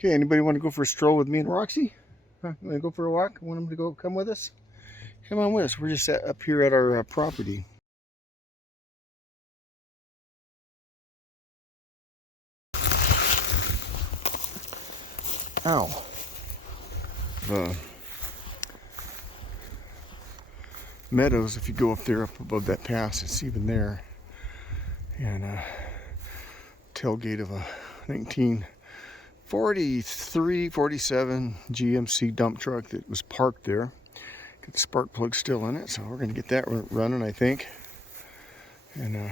Okay, anybody want to go for a stroll with me and Roxy? Huh? Want to go for a walk? Want them to go come with us? Come on with us. We're just up here at our property. Ow. The meadows, if you go up there, up above that pass, it's even there. And tailgate of a 1943, 47 GMC dump truck that was parked there. Got the spark plug still in it, so we're going to get that running, I think. And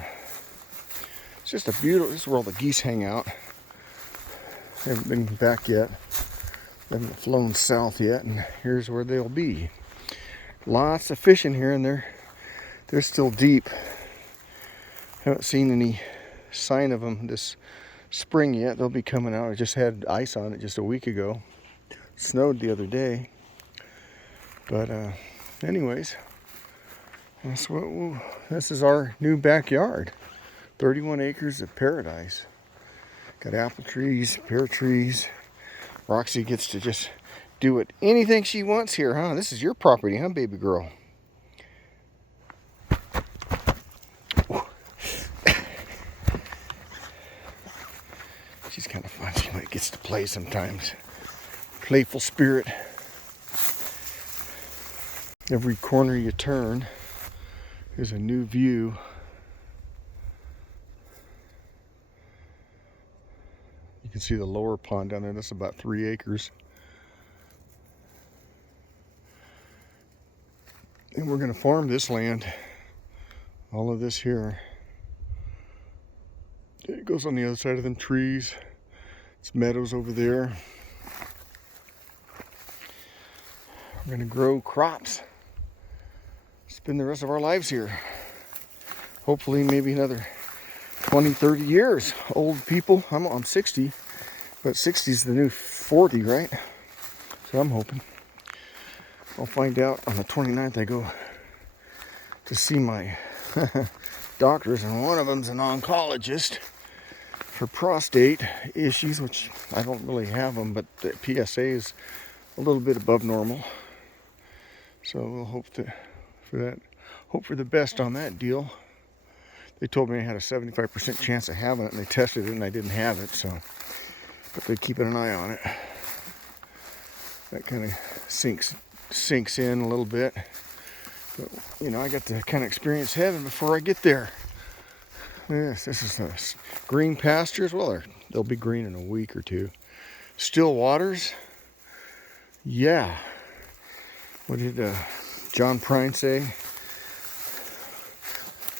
it's just a beautiful, this is where all the geese hang out. Haven't been back yet. Haven't flown south yet, and here's where they'll be. Lots of fish in here, and they're still deep. Haven't seen any sign of them this spring yet. They'll be coming out. I just had ice on it just a week ago. It snowed the other day. But anyways, this is our new backyard. 31 acres of paradise. Got apple trees, pear trees. Roxy gets to just do anything she wants here, huh? This is your property, huh, baby girl? She's kind of fun. She gets to play sometimes. Playful spirit. Every corner you turn, there's a new view. You can see the lower pond down there. That's about 3 acres. And we're going to farm this land. All of this here. It goes on the other side of them trees. It's meadows over there. We're going to grow crops. Spend the rest of our lives here. Hopefully maybe another 20, 30 years. Old people. I'm 60. But 60 is the new 40, right? So I'm hoping. I'll find out on the 29th. I go to see my doctors, and one of them's an oncologist for prostate issues, which I don't really have them, but the PSA is a little bit above normal. So we'll hope for the best on that deal. They told me I had a 75% chance of having it, and they tested it, and I didn't have it. So, but they're keeping an eye on it. That kind of sinks in a little bit. But, you know, I got to kind of experience heaven before I get there. Yes, this is green pastures. Well, they'll be green in a week or two. Still waters. Yeah. What did John Prine say?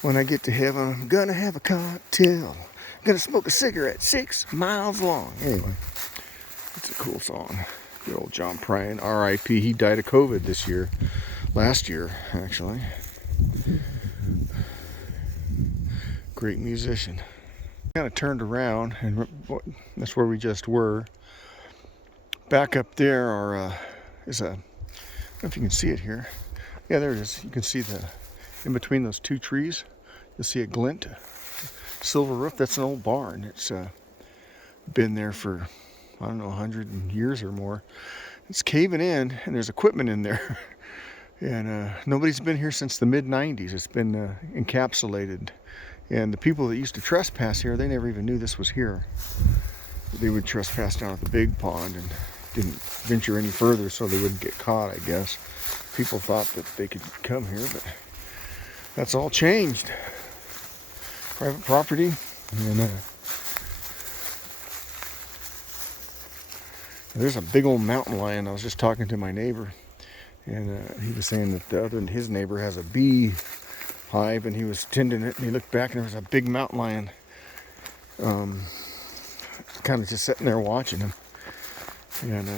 When I get to heaven, I'm gonna have a cocktail. I'm gonna smoke a cigarette 6 miles long. Anyway, it's a cool song. Good old John Prine, R.I.P. He died of COVID last year, actually. Great musician. Kind of turned around, and that's where we just were. Back up there is a, I don't know if you can see it here. Yeah, there it is. You can see in between those two trees, you'll see a glint. Silver roof, that's an old barn. It's been there for, I don't know, 100 years or more. It's caving in, and there's equipment in there. And nobody's been here since the mid-90s. It's been encapsulated. And the people that used to trespass here, they never even knew this was here. They would trespass down at the big pond and didn't venture any further so they wouldn't get caught, I guess. People thought that they could come here, but that's all changed. Private property. And there's a big old mountain lion. I was just talking to my neighbor, and he was saying that his neighbor has a bee hive, and he was tending it, and he looked back, and there was a big mountain lion kind of just sitting there watching him. And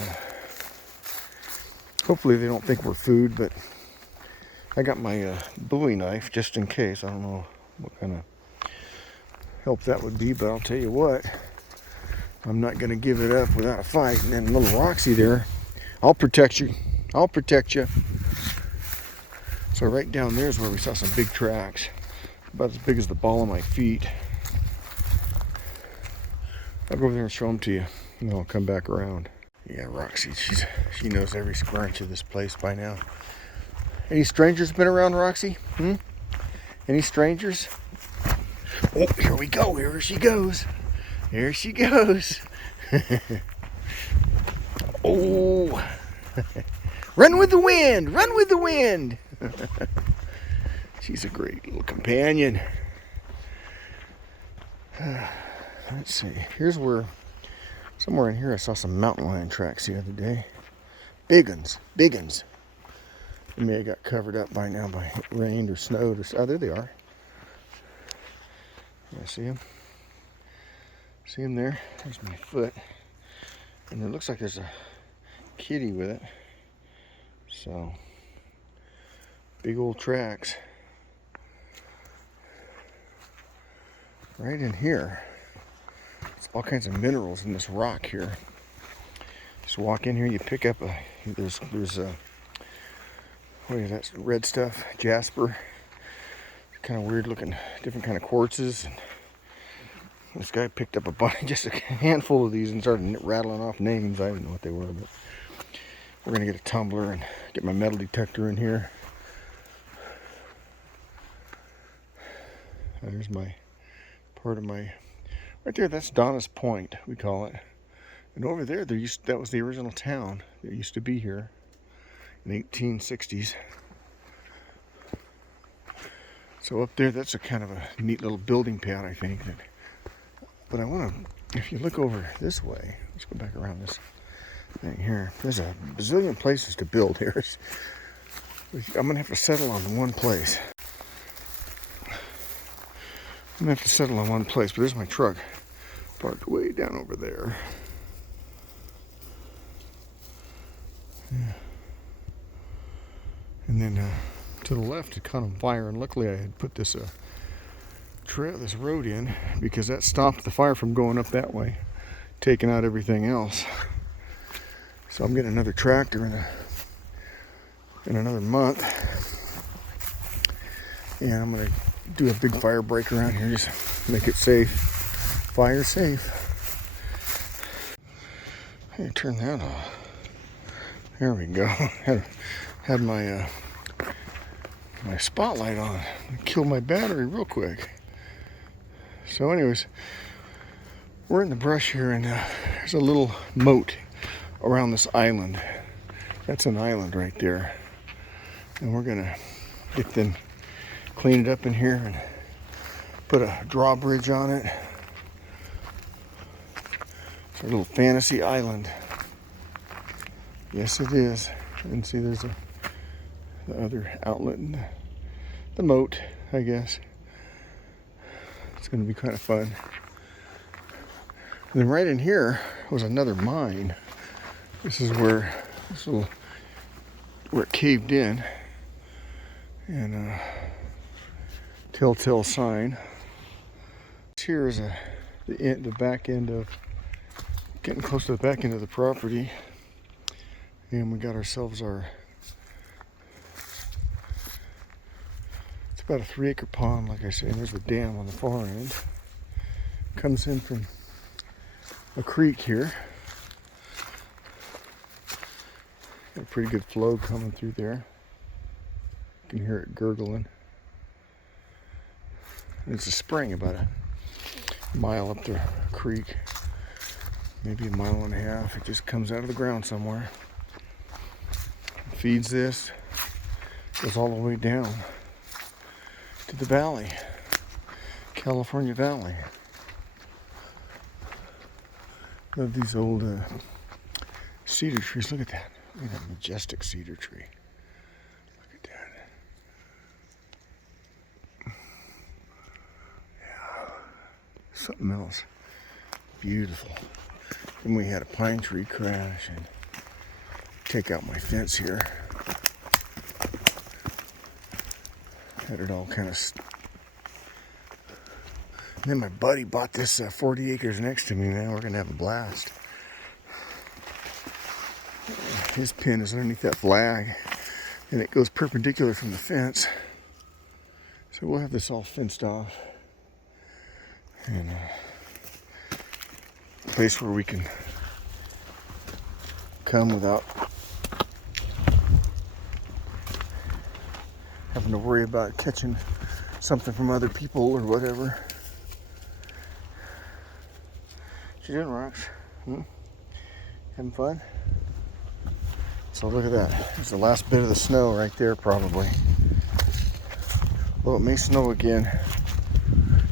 hopefully they don't think we're food, but I got my Bowie knife just in case. I don't know what kind of help that would be, but I'll tell you what, I'm not going to give it up without a fight. And then little Roxy there, I'll protect you. I'll protect you. So right down there is where we saw some big tracks, about as big as the ball of my feet. I'll go over there and show them to you. And then I'll come back around. Yeah, Roxy, she knows every square inch of this place by now. Any strangers been around, Roxy? Any strangers? Oh, here we go. Here she goes. Here she goes. Oh. Run with the wind. Run with the wind. She's a great little companion. Let's see. Here's where, somewhere in here I saw some mountain lion tracks the other day. Big uns. Big uns. They may have got covered up by now by rain or snowed or... Oh, there they are. I see them. See them there? There's my foot. And it looks like there's a kitty with it. So, big old tracks. Right in here. There's all kinds of minerals in this rock here. Just walk in here, you pick up a... There's a... What is that red stuff? Jasper. Kind of weird looking, different kind of quartzes. And this guy picked up a bunch, just a handful of these and started rattling off names. I didn't know what they were, but we're gonna get a tumbler and get my metal detector in here. And there's my part of my, right there. That's Donna's Point, we call it. And over there, that was the original town that used to be here in the 1860s. So up there, that's a kind of a neat little building pad, I think. But I want to, if you look over this way, let's go back around this thing here. There's a bazillion places to build here. I'm going to have to settle on one place. I'm going to have to settle on one place, but there's my truck parked way down over there. Yeah. And then to the left, it caught on fire, and luckily I had put this this road in because that stopped the fire from going up that way, taking out everything else. So I'm getting another tractor in another month, and I'm gonna do a big fire break around here, just make it safe, fire safe. Hey, turn that off. There we go. Had my my spotlight on. Killed my battery real quick. So anyways, we're in the brush here, and there's a little moat around this island. That's an island right there. And we're gonna get them clean it up in here and put a drawbridge on it. It's our little fantasy island. Yes, it is. And see, there's the other outlet and the moat, I guess. It's going to be kind of fun. And then right in here was another mine. This is where where it caved in, and telltale sign. Here is the back end of, getting close to the back end of the property, and we got ourselves it's about a 3-acre pond, like I said, and there's the dam on the far end. Comes in from a creek here. Got a pretty good flow coming through there. You can hear it gurgling. And it's a spring about a mile up the creek, maybe a mile and a half. It just comes out of the ground somewhere. Feeds this, goes all the way down to the valley, California Valley. Love these old cedar trees. Look at that. Look at that majestic cedar tree. Look at that. Yeah. Something else. Beautiful. And we had a pine tree crash and take out my fence here. Had it all kind of... And then my buddy bought this 40 acres next to me. Now we're going to have a blast. His pin is underneath that flag, and it goes perpendicular from the fence. So we'll have this all fenced off. And a place where we can come without having to worry about catching something from other people or whatever. What you doing, Rox? Having fun? So look at that. There's the last bit of the snow right there, probably. Well, it may snow again.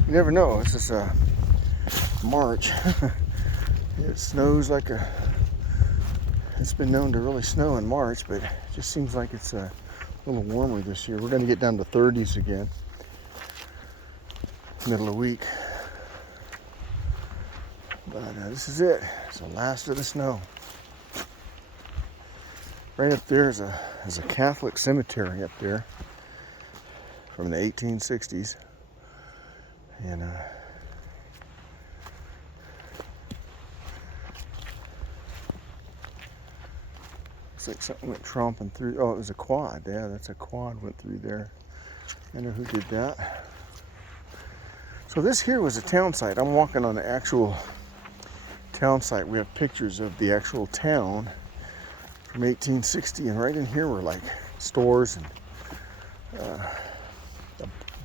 You never know. It's just March. It snows like it's been known to really snow in March, but it just seems like it's a little warmer this year. We're going to get down to 30s again, middle of the week. But this is it. It's the last of the snow. Right up there is a Catholic cemetery up there from the 1860s, and looks like something went tromping through. Oh, it was a quad. Yeah, that's a quad went through there. I know who did that. So this here was a town site. I'm walking on the actual town site. We have pictures of the actual town from 1860, and right in here were like stores and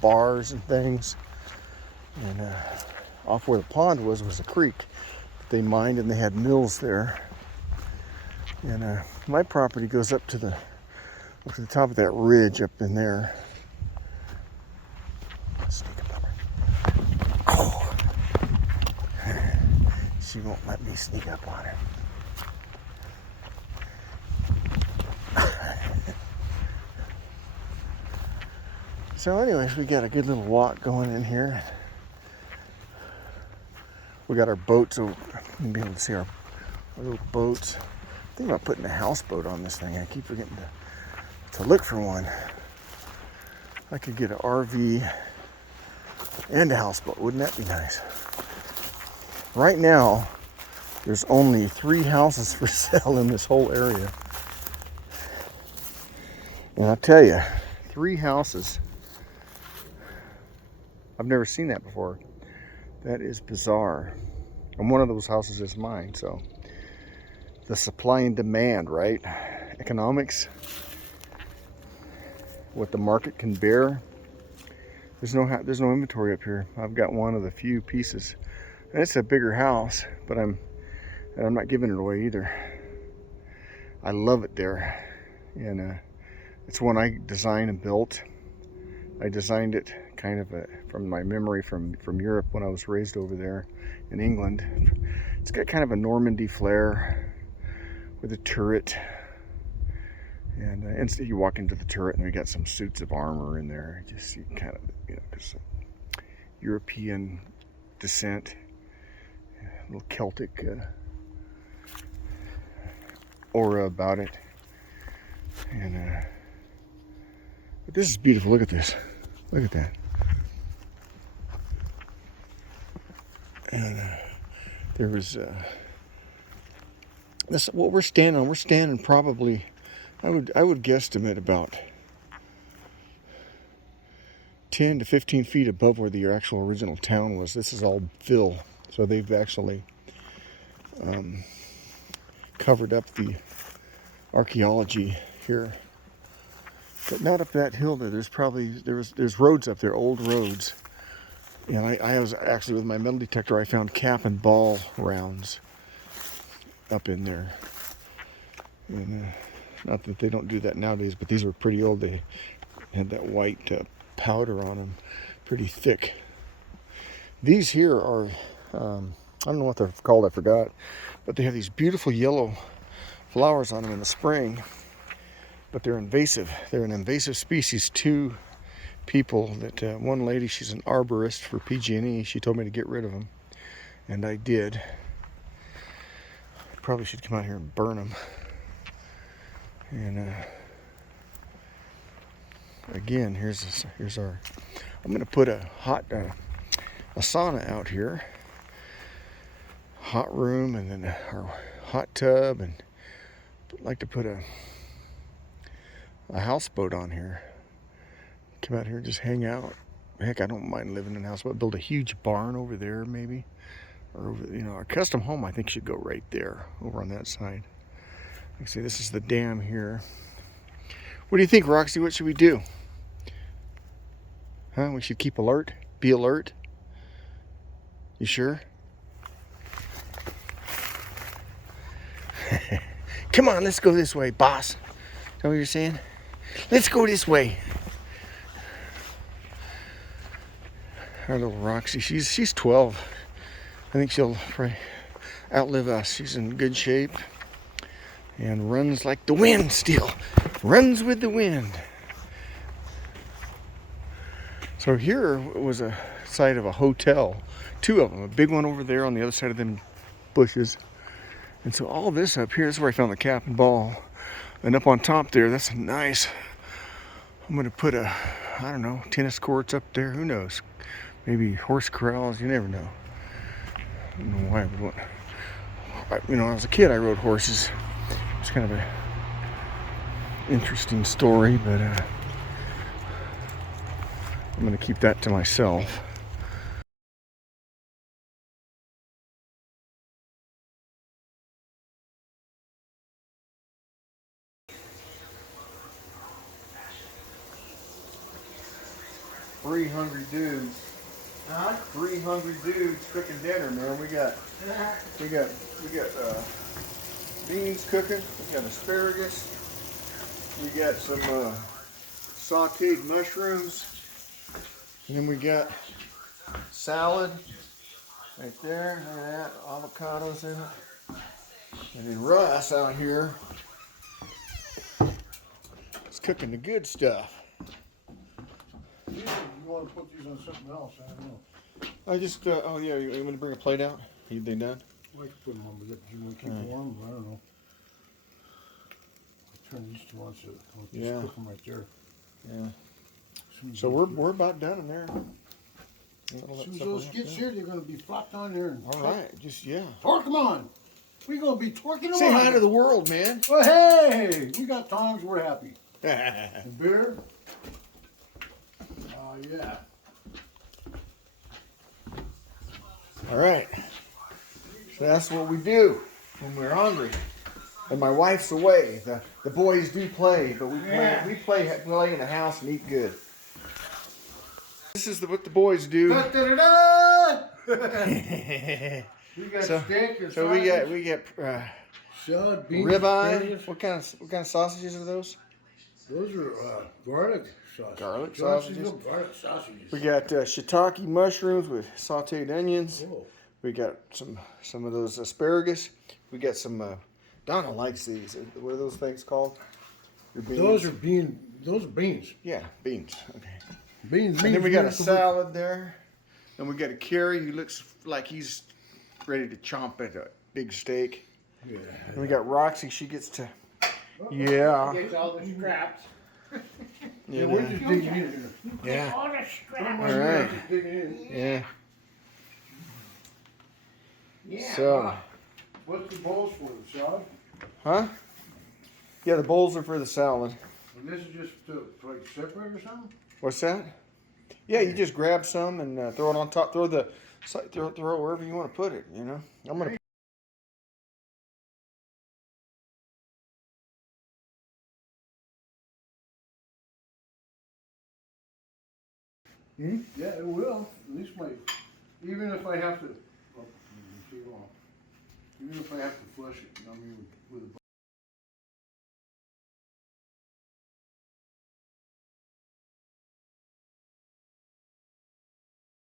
bars and things. And off where the pond was a creek that they mined, and they had mills there. And my property goes up to the top of that ridge up in there. Sneak up on her. Oh. She won't let me sneak up on her. So anyways, we got a good little walk going in here. We got our boats, so you'll be able to see our little boats. I'm thinking about putting a houseboat on this thing. I keep forgetting to look for one. I could get an RV and a houseboat. Wouldn't that be nice? Right now, there's only 3 houses for sale in this whole area. And I'll tell you, 3 houses. I've never seen that before. That is bizarre. And one of those houses is mine, so the supply and demand, right? Economics, what the market can bear. There's no inventory up here. I've got one of the few pieces, and it's a bigger house, but I'm not giving it away either. I love it there, and it's one I designed and built. I designed it kind of from my memory from Europe when I was raised over there in England. It's got kind of a Normandy flair with a turret, and instead you walk into the turret and we got some suits of armor in there. You just see kind of, this European descent, a little Celtic aura about it. And but this is beautiful. Look at this. Look at that. And there was this what we're standing on. We're standing probably, I would guesstimate about 10 to 15 feet above where the actual original town was. This is all fill, so they've actually covered up the archaeology here. But not up that hill there. There's roads up there, old roads. And I was actually, with my metal detector, I found cap and ball rounds up in there. And not that they don't do that nowadays, but these were pretty old. They had that white powder on them, pretty thick. These here are, I don't know what they're called, I forgot, but they have these beautiful yellow flowers on them in the spring. But they're invasive. They're an invasive species. 2 people that one lady, she's an arborist for PG&E. She told me to get rid of them, and I did. Probably should come out here and burn them. And again, here's our. I'm gonna put a sauna out here, hot room, and then our hot tub, and I'd like to put a houseboat on here. Come out here and just hang out. Heck, I don't mind living in a houseboat. Build a huge barn over there, maybe, or over, our custom home. I think should go right there, over on that side. You see, this is the dam here. What do you think, Roxy? What should we do? Huh? We should keep alert? Be alert? You sure? Come on, let's go this way, boss. Is that what you're saying? Let's go this way. Our little Roxy, she's 12. I think she'll probably outlive us. She's in good shape and runs like the wind still. Runs with the wind. So here was a site of a hotel. 2 of them. A big one over there on the other side of them bushes. And so all this up here is where I found the cap and ball. And up on top there, that's a nice, I'm going to put I don't know, tennis courts up there. Who knows? Maybe horse corrals. You never know. I don't know why I would want. When I was a kid, I rode horses. It's kind of a interesting story, but I'm going to keep that to myself. Three hungry dudes. Huh? 3 hungry dudes cooking dinner, man. We got beans cooking. We got asparagus. We got some sauteed mushrooms. And then we got salad right there. Look at that. Avocados in it. And then Russ out here is cooking the good stuff. You want to put these on something else? I don't know. I just, oh yeah, you want me to bring a plate out? Are they done? I could put them on, but you want to keep them warm? I don't know. I'll turn these two on so I'll just cook them right there. Yeah. So we're about done in there. As soon as those skits here, they're going to be flopped on there. And all right, just torque them on. We're going to be torquing them on. Say hi to the world, man. Well, hey, we got tongs. We're happy. And beer. Oh yeah. All right. So that's what we do when we're hungry. And my wife's away. The boys do play, but we play in the house and eat good. This is what the boys do. Da, da, da, da. We got steak and so sausage. we get salad, beans, ribeye. What kind of sausages are those? Those are garlic sausages. Garlic sausages. Garlic sausages. We got shiitake mushrooms with sauteed onions. Oh. We got some of those asparagus. We got some. Donna likes these. What are those things called? Those are beans. Those are beans. Yeah, beans. Okay. Beans. And then we got a salad there, and we got a Carrie who looks like he's ready to chomp at a big steak. Yeah. And we got Roxy. She gets to. Yeah. Gets all the scraps. Yeah, we're just digging in here. Yeah. All the scraps. All right. Just digging in. Yeah. Yeah. So. What's the bowls for? The salad? Huh? Yeah, the bowls are for the salad. And this is just to like separate or something? What's that? Yeah, you just grab some and throw it on top. Throw wherever you want to put it. You know, I'm gonna. Yeah, it will. At least even if I have to, even if I have to flush it, I mean, with a